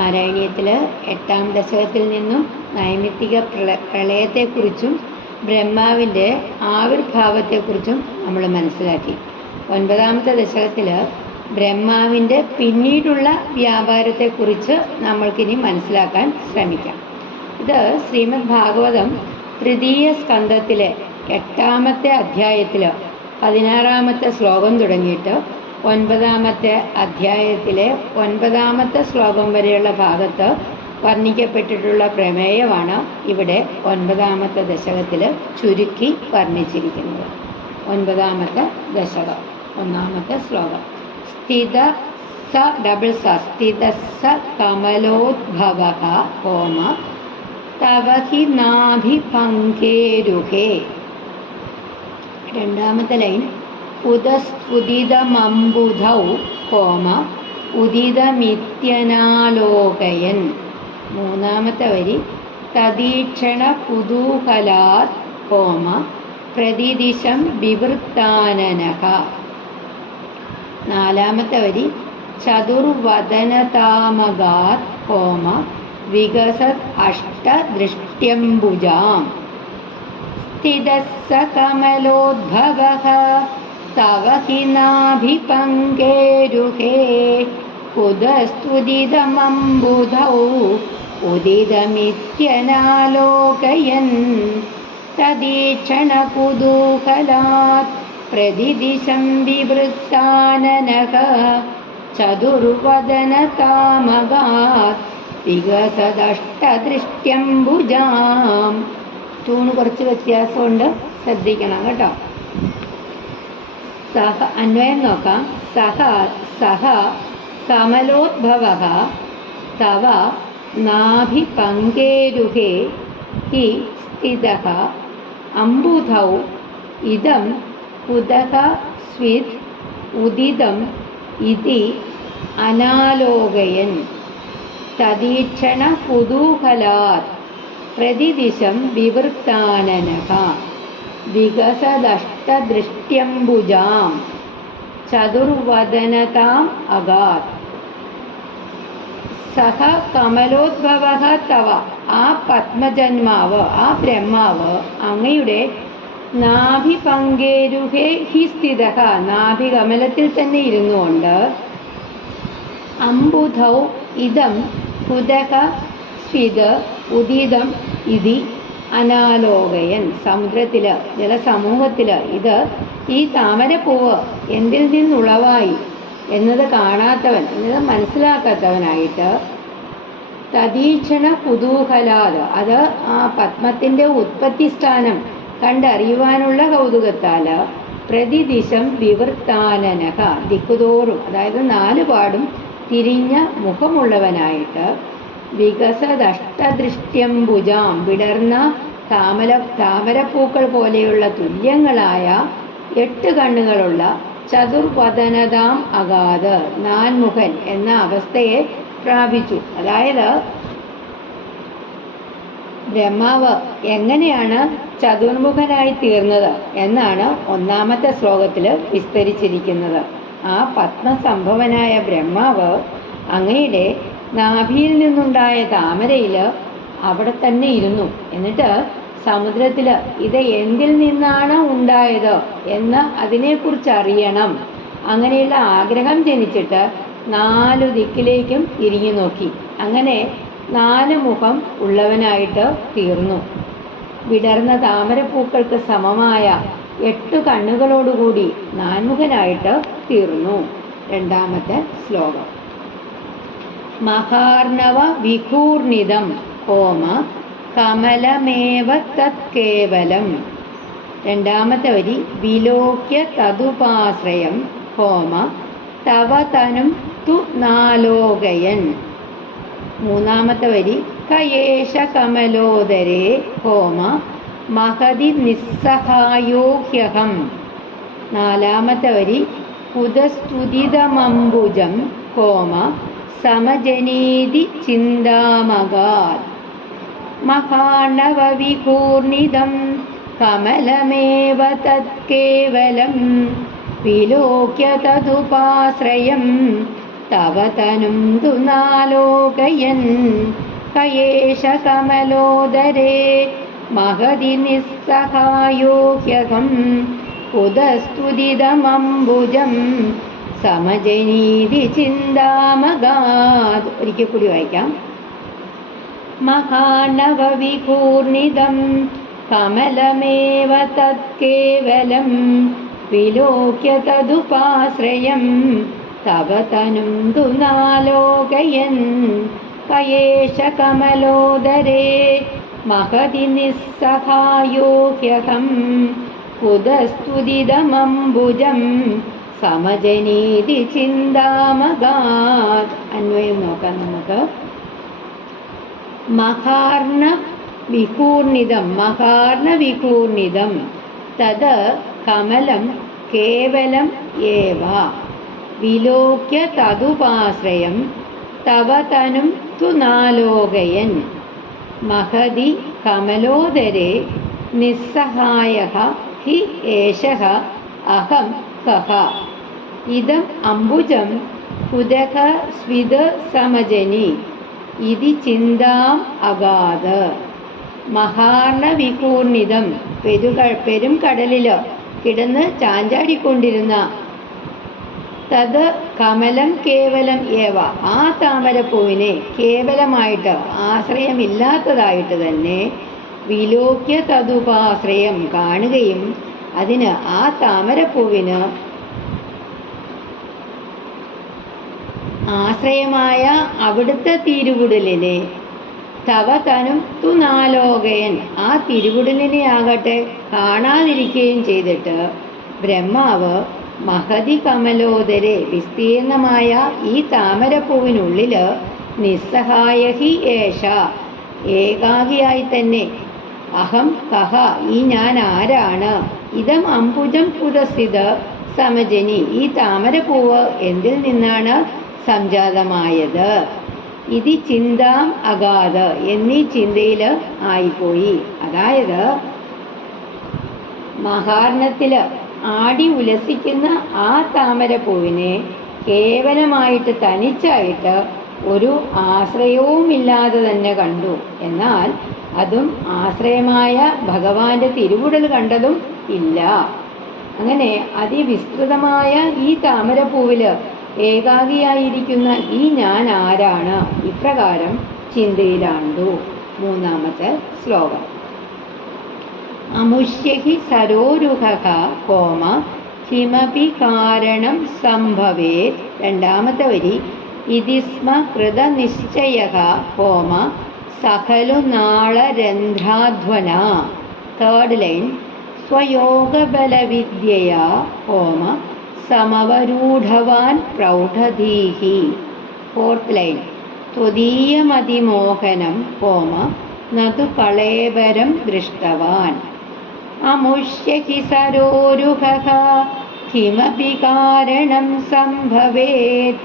നാരായണീയത്തിൽ 8ാം ദശകത്തിൽ നിന്നും നൈമിത്തിക പ്രളയത്തെക്കുറിച്ചും ബ്രഹ്മാവിൻ്റെ ആവിർഭാവത്തെക്കുറിച്ചും നമ്മൾ മനസ്സിലാക്കി. 9ാമത്തെ ദശകത്തിൽ ബ്രഹ്മാവിൻ്റെ പിന്നീടുള്ള വ്യാപാരത്തെക്കുറിച്ച് നമ്മൾക്കിനി മനസ്സിലാക്കാൻ ശ്രമിക്കാം. ഇത് ശ്രീമദ് ഭാഗവതം തൃതീയ സ്കന്ധത്തിലെ 8ാമത്തെ അധ്യായത്തിൽ 16ാമത്തെ ശ്ലോകം തുടങ്ങിയിട്ട് 9ാമത്തെ അധ്യായത്തിലെ 9ാമത്തെ ശ്ലോകം വരെയുള്ള ഭാഗത്ത് വർണ്ണിക്കപ്പെട്ടിട്ടുള്ള പ്രമേയമാണ് ഇവിടെ 9ാമത്തെ ദശകത്തിൽ ചുരുക്കി വർണ്ണിച്ചിരിക്കുന്നത്. 9ാമത്തെ ദശകം 1ാമത്തെ ശ്ലോകം. സ്ഥിത സ കമലോദ്ഭവഃ ഹോമ തവ ഹി നാഭിപങ്കേരുഹേ. 2ാമത്തെ ലൈൻ ഉദിതമംബുധൗ ഹോമ ഉദിതമിത്യനാലോകയൻ. 3ാമത്തെ വരി തദീക്ഷണ കുതൂഹലാത് ഹോമ പ്രതിദിശം വിവൃത്താനനഃ. 4ാമത്തെ വരി ചതുർവദനതാമഗാത് ഹോമ വികസത് അഷ്ടദൃഷ്ട്യംബുജാം. സ്ഥിതസ്സ കമലോദ്ഭവഃ തവ ഹി നാഭിപങ്കേരുഹേ കുതസ്തുദിതമംബുധൗ ഉദിതമിത്യനാലോകയൻ തദീക്ഷണ കുതൂഹലാത് പ്രതിദിശം വിവൃത്താനനഃ ചതുർവദനതാമഗാത് വികസദഷ്ടദൃഷ്ട്യംബുജാം. ട്യൂണ് കുറച്ച് വ്യത്യാസമുണ്ട്, ശ്രദ്ധിക്കണം കേട്ടോ. സഹ അന്വയം നോക്കാം. സഹ കമലോദ്ഭവഃ തവ നാഭിപങ്കേരുഹേ ഹി സ്ഥിതഃ അംബുധൗ ഇദം കുതഃ സ്വിത് ഉദിതം ഇതി അനാലോകയൻ തദീക്ഷണ കുതൂഹലാത് പ്രതിദിശം വിവൃത്താനനഃ വികസദഷ്ടദൃഷ്ട്യംബുജാം ചതുർവദനതാം അഗാത്. സഹ കമലോദ്ഭവഃ തവ, ആ പത്മജന്മാവ്, ആ ബ്രഹ്മാവ് അങ്ങയുടെ നാഭിപങ്കേരുഹേ ഹി സ്ഥിതഃ, നാഭികമലത്തിൽ തന്നെ ഇരുന്നുകൊണ്ട് അംബുധൗ ഇദം കുതഃ സ്വിത് ഉദിതം ഇതി അനാലോകയൻ. സമുദ്രത്തിൽ, ജലസമൂഹത്തിൽ ഇത് ഈ താമരപ്പൂവ് എന്തിൽ നിന്നുളവായി എന്നത് കാണാത്തവൻ, എന്നത് മനസ്സിലാക്കാത്തവനായിട്ട് തദീക്ഷണ കുതൂഹലാത്, അത് ആ പത്മത്തിൻ്റെ ഉത്പത്തി സ്ഥാനം കണ്ടറിയുവാനുള്ള കൗതുകത്താൽ പ്രതിദിശം വിവൃത്താനനഃ, ദിക്കുതോറും, അതായത് 4 പാടും തിരിഞ്ഞ മുഖമുള്ളവനായിട്ട് വികസദഷ്ടദൃഷ്ട്യംബുജാം, വിടർന്ന താമരപ്പൂക്കൾ പോലെയുള്ള തുല്യങ്ങളായ 8 കണ്ണുകളുള്ള ചതുർവദനതാം അഗാത്, 4 മുഖൻ എന്ന അവസ്ഥയെ പ്രാപിച്ചു. അതായത് ബ്രഹ്മാവ് എങ്ങനെയാണ് ചതുർമുഖനായി തീർന്നത് എന്നാണ് 1ാമത്തെ ശ്ലോകത്തിൽ വിസ്തരിച്ചിരിക്കുന്നത്. ആ പത്മസംഭവനായ ബ്രഹ്മാവ് അങ്ങയുടെ നാഭിയിൽ നിന്നുണ്ടായ താമരയിൽ അവിടെ തന്നെ ഇരുന്നു. എന്നിട്ട് സമുദ്രത്തിൽ ഇത് എന്തിൽ നിന്നാണ് ഉണ്ടായത് എന്ന് അതിനെക്കുറിച്ച് അറിയണം, അങ്ങനെയുള്ള ആഗ്രഹം ജനിച്ചിട്ട് 4 ദിക്കിലേക്കും തിരിഞ്ഞു നോക്കി. അങ്ങനെ 4 മുഖം ഉള്ളവനായിട്ട് തീർന്നു. വിടർന്ന താമരപ്പൂക്കൾക്ക് സമമായ 8 കണ്ണുകളോടുകൂടി 4 മുഖനായിട്ട് തീർന്നു. 2ാമത്തെ ശ്ലോകം. മഹാർണവ വിഘൂർണിതം ഹോമ കമലമേവ തത് കേവലം. 2ാമത്തെ വരി വിലോക്യ തതുപാശ്രയം ഹോമ തവ തനും തു നാലോകയൻ. 3ാമത്തെ വരി കയേശ കമലോദരേ ഹോമ മഹതി നിസ്സഹായോ ഹ്യഹം. 4ാമത്തെ വരി കുതസ്തുദിതമംബുജം ഹോമ സമജനീതി ചിന്താമഗാത്. മഹാണവവികൂർണിതം കമലമേവ തത് കേവലം വിലോക്യ തതുപാശ്രയം തവ തനും തു നാലോകയൻ കയേശ കമലോദരേ മഹതി നിസ്സഹായോ ഹ്യഹം ഉദസ്തുതിതമംബുജം സമജനീതി ചിന്താമഗാത്. ഒരിക്കൽ കൂടി വായിക്കാം. മഹാനവവികൂർണിതം കമലമേവ തത്കേവലം വിലോക്യ തദുപാശ്രയം തവ തനും തു നാലോകയൻ കയേശ കമലോദരേ മഹതി നിസ്സഹായോ ഹ്യഹം ഉദസ്തുതിതമംബുജം സമജനീതി ചിന്താമഗാത്. അന്വയം നോക്കാം നമുക്ക്. മഹാർണ വികൂർണിതം തത് കമലം കേവലം ഏവ വിലോക്യ തദുപാശ്രയം തവ തനും തു നാലോകയൻ മഹതി കമലോദരേ നിസ്സഹായഃ ഹി ഏഷഃ അഹം കഃ ഇദം അംബുജം കുതഃ സ്വിദ് സമജനി ഇതി ചിന്താം അഗാത്. മഹാർണവികൂർണിതം പെരും കടലില് കിടന്ന് ചാഞ്ചാടിക്കൊണ്ടിരുന്ന തത് കമലം കേവലം ഏവ ആ താമരപ്പൂവിനെ കേവലമായിട്ട് ആശ്രയമില്ലാത്തതായിട്ട് തന്നെ വിലോക്യ തദുപാശ്രയം കാണുകയും അതിന് ആ താമരപ്പൂവിന് ആശ്രയമായ അവിടുത്തെ തിരുവുടലിനെ തവ തനും തു നാലോകയൻ ആ തിരുവുടലിനെ ആകട്ടെ കാണാതിരിക്കുകയും ചെയ്തിട്ട് ബ്രഹ്മാവ് മഹതി കമലോദരെ വിസ്തീർണമായ ഈ താമരപ്പൂവിനുള്ളില് നിസ്സഹായ ഹി ഏഷ ഏകാകിയായി തന്നെ അഹം കഹ ഈ ഞാൻ ആരാണ് ഇതം അംബുജം കുതസ്ഥിത് സമജനി ഈ താമരപ്പൂവ് എന്തിൽ നിന്നാണ് സംജാതമായത് ഇതി ചിന്താം അഗാത് എന്നീ ചിന്തയിൽ ആയിപ്പോയി. അതായത് മഹാർണത്തില് ആടി ഉലസിക്കുന്ന ആ താമരപ്പൂവിനെ കേവലമായിട്ട് തനിച്ചായിട്ട് ഒരു ആശ്രയവുമില്ലാതെ തന്നെ കണ്ടു. എന്നാൽ അതും ആശ്രയമായ ഭഗവാന്റെ തിരുവുടൽ കണ്ടതും ഇല്ല. അങ്ങനെ അതിവിസ്തൃതമായ ഈ താമരപ്പൂവില് ഏകാഗിയായിരിക്കുന്ന ഈ ഞാൻ ആരാണ് ഇപ്രകാരം ചിന്തയിലാണ്ടു. മൂന്നാമത്തെ ശ്ലോകം. അമുഷ്യഹി സരോരുഹഃ കോമ കിമപി കാരണം സംഭവേത്. രണ്ടാമത്തെ വരി. ഇതി സ്മ കൃതനിശ്ചയഃ കോമ സഖലു നാളരന്ധ്രാധ്വന. Third line. സ്വയോഗബലവിദ്യയാ കോമ സമവരൂഢവാൻ പ്രൗഢധീഹി. Fourth line. ത്വദീയമതിമോഹനം കോമ നതു കളേബരം ദൃഷ്ടവാൻ. അമുഷ്യഹി സരോരുഹഃ കിമപി കാരണം സംഭവേത്.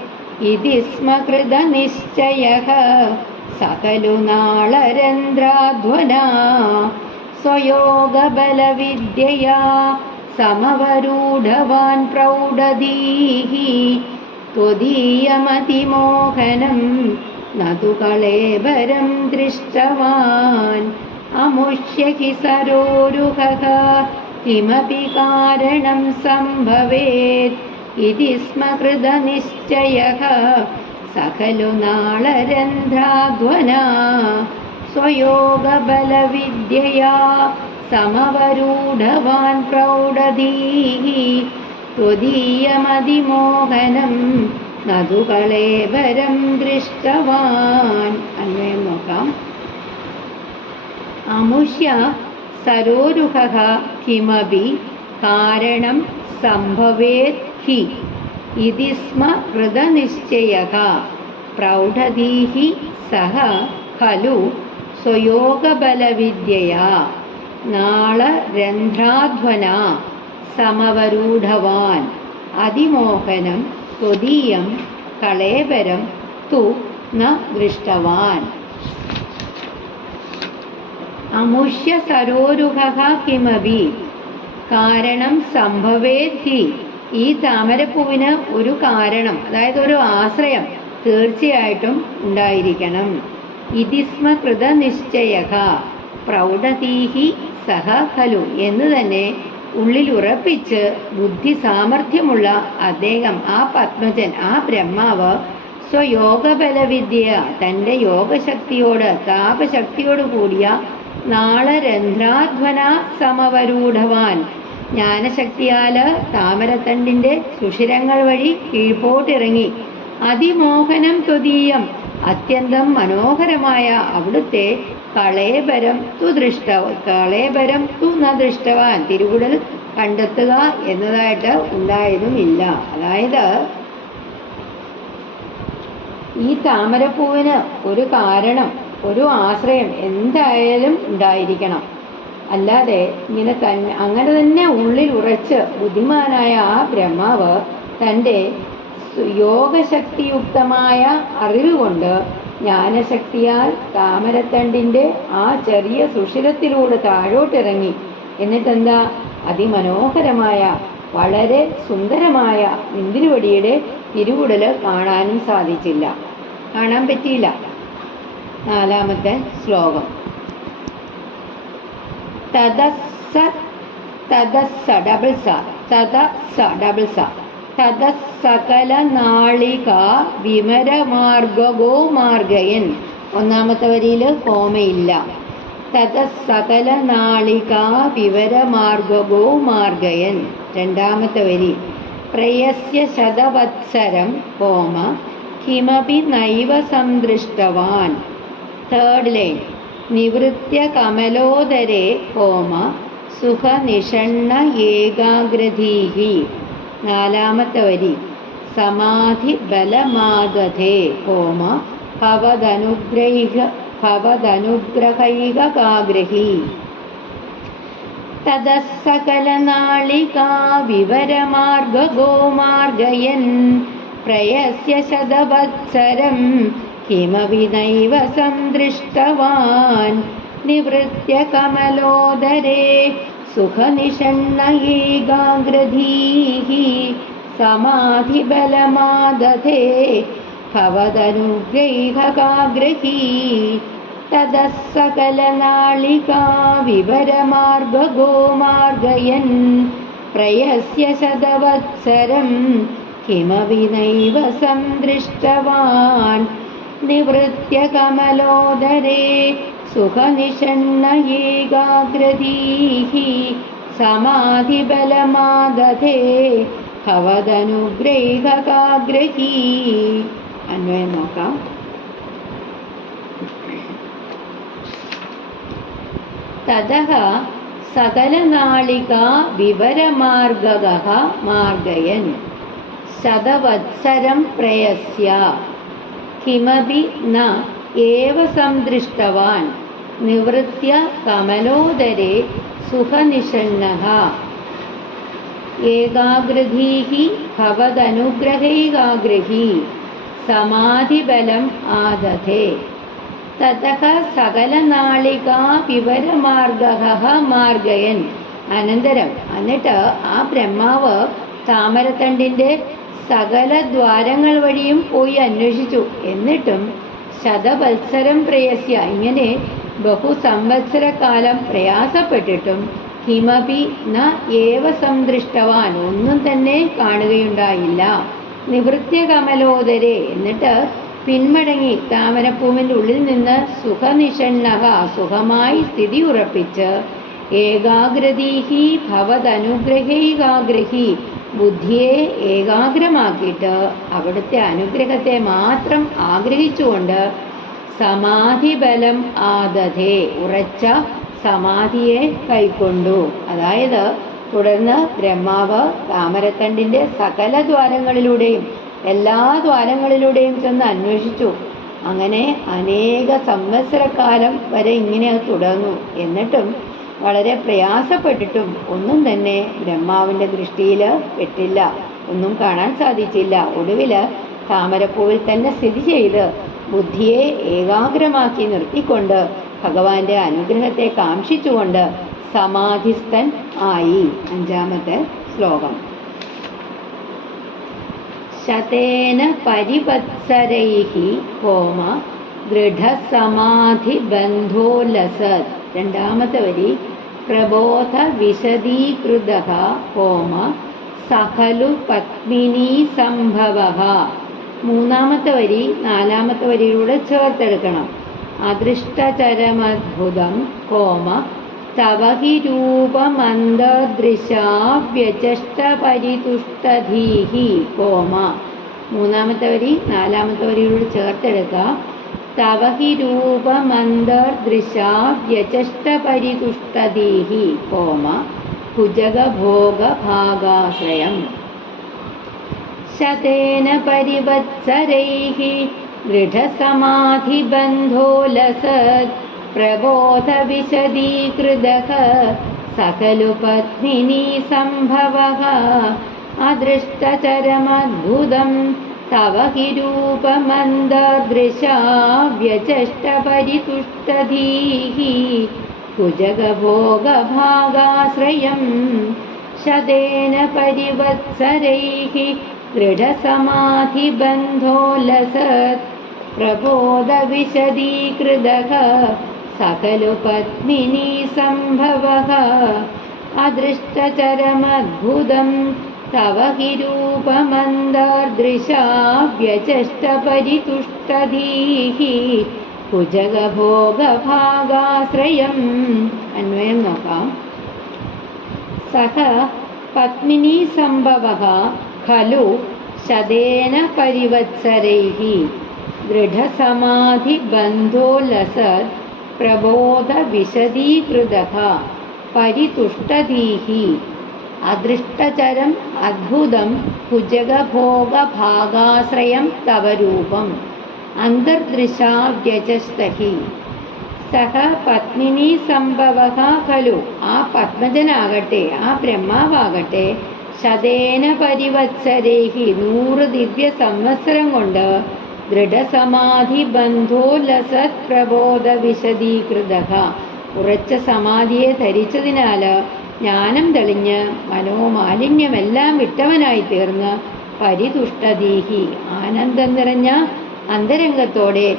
ഇതി സ്മ കൃതനിശ്ചയഃ സകലു നാളരന്ധ്രാധ്വന. സ്വയോഗബലവിദ്യയാ സമവരൂഢവാൻ പ്രൗഢധീഹി. ത്വദീയമതിമോഹനം നതു കളേബരം ദൃഷ്ടവാൻ. അമുഷ്യഹി സരോരുഹഃ കിമപി കാരണം സംഭവേത്. ഇതി സ്മ കൃതനിശ്ചയഃ സഖലു നാളരന്ധ്രാധ്വന. സ്വയോഗബലവിദ്യയാ സമവരൂഢവാൻ പ്രൗഢധീഹി. ത്വദീയമതിമോഹനം നതു കളേബരം ദൃഷ്ടവാൻ. അന്വയം നോക്കാം. അമുഷ്യ സരോരുഹഃ കിമപി കാരണം സംഭവേത് ഹി. ഇതി സ്മ കൃതനിശ്ചയഃ പ്രൗഢധീഹി സഹ ഖലു സ്വയോഗബലവിദ്യയാ നാളരന്ധ്രാധ്വന സമവരൂഢവാൻ. അതിമോഹനം ത്വദീയം കളേബരം തു ന ദൃഷ്ടവാൻ. അമുഷ്യ സരോരുഹഃ കിമപി കാരണം സംഭവേത് ഹി. ഈ താമരപ്പൂവിന് ഒരു കാരണം, അതായത് ഒരു ആശ്രയം തീർച്ചയായിട്ടും ഉണ്ടായിരിക്കണം. ഇതിസ്മ കൃതനിശ്ചയഃ പ്രൗഢതീഹി സഹ ഖലു എന്ന് തന്നെ ഉള്ളിൽ ഉറപ്പിച്ച് ബുദ്ധി സാമർഥ്യമുള്ള അദ്ദേഹം, ആ പത്മജൻ, ആ ബ്രഹ്മാവ്, സ്വയോഗബലവിദ്യ തൻ്റെ യോഗശക്തിയോട്, താപശക്തിയോട് കൂടിയ നാളരന്ധ്രാധ്വന സമവരൂഢവാൻ, ജ്ഞാനശക്തിയാൽ താമരത്തണ്ടിൻ്റെ സുഷിരങ്ങൾ വഴി കീഴ്പോട്ടിറങ്ങി, അതിമോഹനം ത്വദീയം അത്യന്തം മനോഹരമായ അവിടുത്തെ കളേബരം തു ന ദൃഷ്ടവാൻ തിരുവുടൽ കണ്ടെത്തുക എന്നതായിട്ട് ഉണ്ടായതുമില്ല. അതായത് ഈ താമരപ്പൂവിന് ഒരു കാരണം, ഒരു ആശ്രയം എന്തായാലും ഉണ്ടായിരിക്കണം. അല്ലാതെ അങ്ങനെ തന്നെ ഉള്ളിൽ ഉറച്ച് ബുദ്ധിമാനായ ആ ബ്രഹ്മാവ് തൻ്റെ യോഗശക്തിയുക്തമായ അറിവുകൊണ്ട് ജ്ഞാനശക്തിയാൽ താമരത്തണ്ടിൻ്റെ ആ ചെറിയ സുഷിരത്തിലൂടെ താഴോട്ടിറങ്ങി. എന്നിട്ടെന്താ, അതിമനോഹരമായ വളരെ സുന്ദരമായ ഇന്ദ്രവടിയുടെ തിരുവുടല് കാണാനും സാധിച്ചില്ല, കാണാൻ പറ്റിയില്ല. 4-ാമത്തെ ശ്ലോകം. തതസകല നാളിക വിമരമാർഗോ മാർഗയൻ. 1-ാമത്തെ വരിയിൽ കോമയില്ല. തതസകല നാളിക വിവരമാർഗോ മാർഗയൻ. 2-ാമത്തെ വരി പ്രയസ്യ ശതവത്സരം കോമ കിമപി നൈവ സംദൃഷ്ടവാൻ. 3rd ലൈൻ നിവൃത്യ കമലോദരേ കോമ സുഖനിഷണ്ണ ഏകാഗ്രധീഹി. 4-ാമത്തെ വരി സമാധി ബലമാദധേ കോമ ഭവദനുഗ്രഹൈകാഗ്രഹി. തതസകലനാളികാ വിവരമാർഗോ മാർഗയൻ പ്രയസ്യ ശതവത്സരം കിമപി നൈവ സംദൃഷ്ടവാൻ. നിവൃത്യ കമലോദരേ സുഖനിഷണ്ണ ഏകാഗ്രധീഹി സമാധിബലമാദധേ ഭവദനുഗ്രഹൈകാഗ്രഹി. തതസകലനാളികാ വിവരമാർഗോ മാർഗയൻ പ്രയസ്യ ശതവത്സരം കിമപി നൈവ സംദൃഷ്ടവാൻ. നിവൃത്യ കമലോദരേ സുഖനിഷണ്ണ ഏകാഗ്രധീഹി സമാധിബലമാദധേ ഭവദനുഗ്രഹൈകാഗ്രഹി. അന്വയം നോക്കാം. തതഃ സകലനാളികാ വിവരമാർഗഗഃ മാർഗയൻ ശതവത്സരം പ്രയസ്യ കിമപി ന ഏവ സംദൃഷ്ടവാൻ. നിവൃത്യ കമലോദരേ സുഖനിഷണ്ണഃ ഏകാഗ്രധീഹി ഭവദനുഗ്രഹൈകാഗ്രഹി സമാധിബലം ആദധേ. തതഃ സകലനാളികാ വിവരമാർഗഃ മാർഗയൻ. അനന്തരം, എന്നിട്ട് ആ ബ്രഹ്മാവ് താമരത്തണ്ടിൻ്റെ സകല ദ്വാരങ്ങൾ വഴിയും പോയി അന്വേഷിച്ചു. എന്നിട്ടും ശതവത്സരം പ്രയസ്യ, ഇങ്ങനെ ബഹുസംവത്സരക്കാലം പ്രയാസപ്പെട്ടിട്ടും കിമപി ന ഏവ സംദൃഷ്ടവാൻ, ഒന്നും തന്നെ കാണുകയുണ്ടായില്ല. നിവൃത്യ കമലോദരേ, എന്നിട്ട് പിന്മടങ്ങി താമരപ്പൂവിൻ്റെ ഉള്ളിൽ നിന്ന് സുഖനിഷണ്ണഃ സുഖമായി സ്ഥിതി ഉറപ്പിച്ച് ഏകാഗ്രതീഹി ഭവദനുഗ്രഹൈകാഗ്രഹി ബുദ്ധിയെ ഏകാഗ്രമാക്കിയിട്ട് അവിടുത്തെ അനുഗ്രഹത്തെ മാത്രം ആഗ്രഹിച്ചുകൊണ്ട് സമാധിബലം ആദധേ ഉറച്ച സമാധിയെ കൈക്കൊണ്ടു. അതായത് തുടർന്ന് ബ്രഹ്മാവ് താമരത്തണ്ടിൻ്റെ സകല ദ്വാരങ്ങളിലൂടെയും എല്ലാ ദ്വാരങ്ങളിലൂടെയും ചെന്ന് അന്വേഷിച്ചു. അങ്ങനെ അനേക സംവത്സരക്കാലം വരെ ഇങ്ങനെ തുടർന്നു. എന്നിട്ടും വളരെ പ്രയാസപ്പെട്ടിട്ടും ഒന്നും തന്നെ ബ്രഹ്മാവിൻ്റെ ദൃഷ്ടിയിൽ പെട്ടില്ല, ഒന്നും കാണാൻ സാധിച്ചില്ല. ഒടുവിൽ താമരപ്പൂവിൽ തന്നെ സ്ഥിതി ചെയ്ത് ബുദ്ധിയെ ഏകാഗ്രമാക്കി നിർത്തിക്കൊണ്ട് ഭഗവാന്റെ അനുഗ്രഹത്തെ കാംക്ഷിച്ചുകൊണ്ട് സമാധിസ്ഥൻ ആയി. 5-ാമത്തെ ശ്ലോകം. ശതേന പരിവത്സരൈഃ കോമ ദൃഢസമാധിബന്ധോലസത്. രണ്ടാമത്തെ വരി പ്രബോധ വിശദീകൃതഃ കോമ സഖലു പത്മിനീ സംഭവഃ. മൂന്നാമത്തെ വരി നാലാമത്തെ വരിയിലൂടെ ചേർത്തെടുക്കണം. അദൃഷ്ടചരമദ്ഭുതം കോമ തവ ഹി രൂപമന്തർദൃശാ വ്യചഷ്ടപരിതുഷ്ടധീഃ കോമ. മൂന്നാമത്തെ വരി നാലാമത്തെ വരിയിലൂടെ ചേർത്തെടുക്കുക. തവ ഹി രൂപമന്തർദൃശാ വ്യചഷ്ടപരിതുഷ്ടധീഃ കോമ ഭുജഗഭോഗഭാഗാശ്രയം. ശതേന പരിവത്സരൈഃ ദൃഢസമാധിബന്ധോലസത് പ്രബോധ വിശദീകൃതഃ സഖലു പത്മിനീ സംഭവഃ. അദൃഷ്ടചരമദ്ഭുതം തവ ഹി രൂപമന്തർദൃശാ വ്യചഷ്ടപരിതുഷ്ടധീഃ കുജഗഭോഗഭാഗാശ്രയം. ശതേന പരിവത്സരൈഃ ദൃഢസമാധിബന്ധോലസത് പ്രബോധ വിശദീകൃതഃ സഖലു പത്മിനീ സംഭവഃ. അദൃഷ്ടചരമദ്ഭുതം തവ ഹി രൂപമന്തർദൃശാ വ്യചഷ്ടപരിതുഷ്ടധീഃ കുജഗഭോഗഭാഗാശ്രയം. അന്വയം നോക്കാം. സഹ പത്മിനീ സംഭവഃ ഖലു ശതേന പരിവത്സരൈഃ ദൃഢസമാധിബന്ധോലസത് പ്രബോധ വിശദീകൃതഃ പരിതുഷ്ടധീഃ അദൃഷ്ടചരം അദ്ഭുതം ഭുജഗഭോഗഭാഗാശ്രയം തവ രൂപം അന്തർദൃശാ വ്യചസ്തഹി. സഹ പത്മിനീ സംഭവഃ ഖലു. ആ പത്മജനാകട്ടെ, ആ ബ്രഹ്മാവാകട്ടെ, ശതേന പരിവത്സരൈഃ 100 ദിവ്യ സംവത്സരം കൊണ്ട് ദൃഢസമാധിബന്ധോലസത് പ്രബോധ വിശദീകൃതഃ ഉറച്ച സമാധിയെ ധരിച്ചതിനാൽ ജ്ഞാനം തെളിഞ്ഞ് മനോമാലിന്യമെല്ലാം വിട്ടവനായി തീർന്ന് പരിതുഷ്ടധീഃ ആനന്ദം നിറഞ്ഞ അന്തരംഗത്തോടെ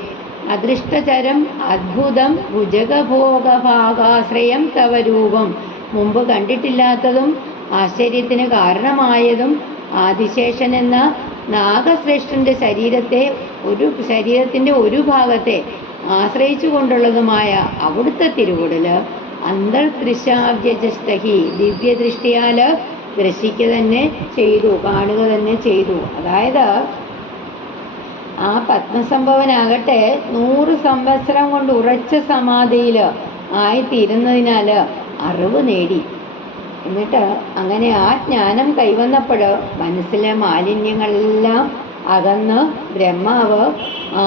അദൃഷ്ടചരം അദ്ഭുതം ഭുജഗഭോഗഭാഗാശ്രയം തവ രൂപം മുമ്പ് കണ്ടിട്ടില്ലാത്തതും ആശ്ചര്യത്തിന് കാരണമായതും ആദിശേഷൻ എന്ന നാഗശ്രേഷ്ഠന്റെ ശരീരത്തിന്റെ ഒരു ഭാഗത്തെ ആശ്രയിച്ചു കൊണ്ടുള്ളതുമായ അവിടുത്തെ തിരുവുടല് അന്തർദൃശാവ്യജസ്തഹി ദിവ്യദൃഷ്ടിയാൽ ദർശിക്കുക തന്നെ ചെയ്തു, കാണുക തന്നെ ചെയ്തു. അതായത് ആ പത്മസംഭവനാകട്ടെ 100 സംവത്സരം കൊണ്ട് ഉറച്ച സമാധിയിൽ ആയിത്തീരുന്നതിനാൽ അറിവ് നേടി. എന്നിട്ട് അങ്ങനെ ആ ജ്ഞാനം കൈവന്നപ്പോൾ മനസ്സിലെ മാലിന്യങ്ങളെല്ലാം അകന്ന് ബ്രഹ്മാവ്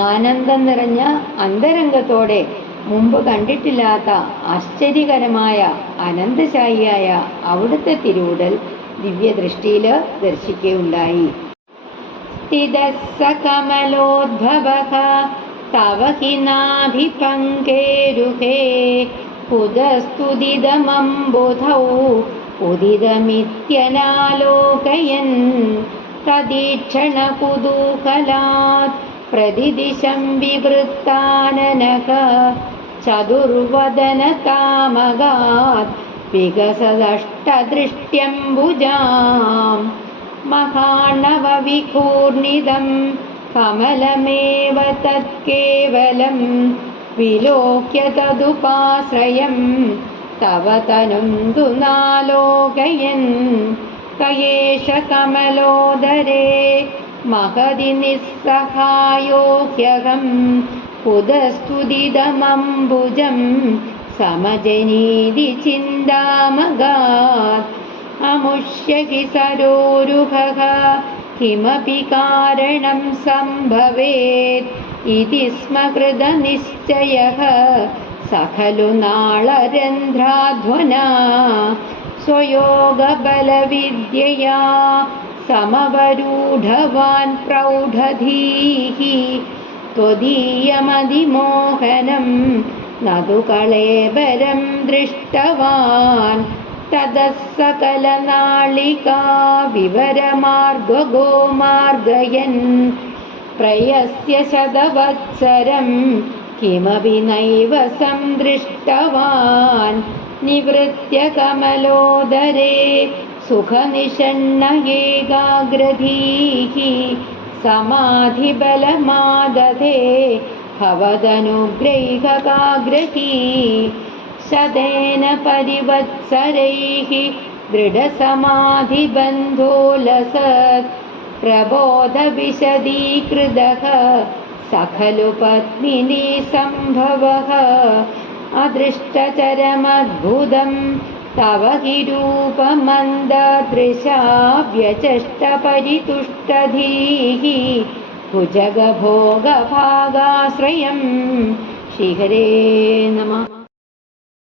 ആനന്ദം നിറഞ്ഞ അന്തരംഗത്തോടെ മുമ്പ് കണ്ടിട്ടില്ലാത്ത ആശ്ചര്യകരമായ അനന്തശായിയായ അവിടുത്തെ തിരുവുടൽ ദിവ്യദൃഷ്ടിയിൽ ദർശിക്കുകയുണ്ടായി. സ്ഥിതസ്സ കമലോദ്ഭവഃ തവ ഹി നാഭിപങ്കേരുഹേ ഉദസ്തുദിതമംബുധൗ ഉദിതമിത്യനാലോകയൻ തദീക്ഷണ കുതൂഹലാത് പ്രതിദിശം വിവൃത്താനനഃ ചതുർവദന കാമകാത് വികസദഷ്ടദൃഷ്ട്യംബുജാം മഹാണവ വികൂർണിതം കമലമേവ തത്കേവലം വിലോക്യ തദുപാശ്രയം തവ തനും തു നാലോകയൻ കയേഷ കമലോദരേ മഹതി നിസ്സഹായോ ഹ്യഹം ഉദസ്തുദിതമംബുജം സമജനീതി ചിന്താമഗാത് അമുഷ്യ ഹി സരോരുഹഃ കിമപി കാരണം സംഭവേത് ഇതി സ്മ കൃത നിശ്ചയഃ സഖലു നാളരന്ധ്രാധ്വനാ സ്വയോഗബലവിദ്യയാ സമവരൂഢവാൻ പ്രൗഢധീഃ ത്വദീയമതിമോഹനം നതു കളേബരം ദൃഷ്ടവാൻ ततः सकलनाളികാ विवरमार्गगोमार्गयन् प्रयस्य शतवत्सरं किमपि नैव सन्दृष्टवान् निवृत्य कमलोदरे सुखनिषण्ण एकाग्रधीः समाधिबलमादधे भवदनुग्रैककाग्रही शतेन परिवत्सरैः दृढसमाधिबन्धोलसत् प्रबोधविशदीकृतः स खलु पद्मिनी सम्भवः अदृष्टचरमद्भुतं तव हि रूपमन्ददृशा व्यचष्टपरितुष्टधीः भुजगभोगभागाश्रयं श्रीहरे नमः।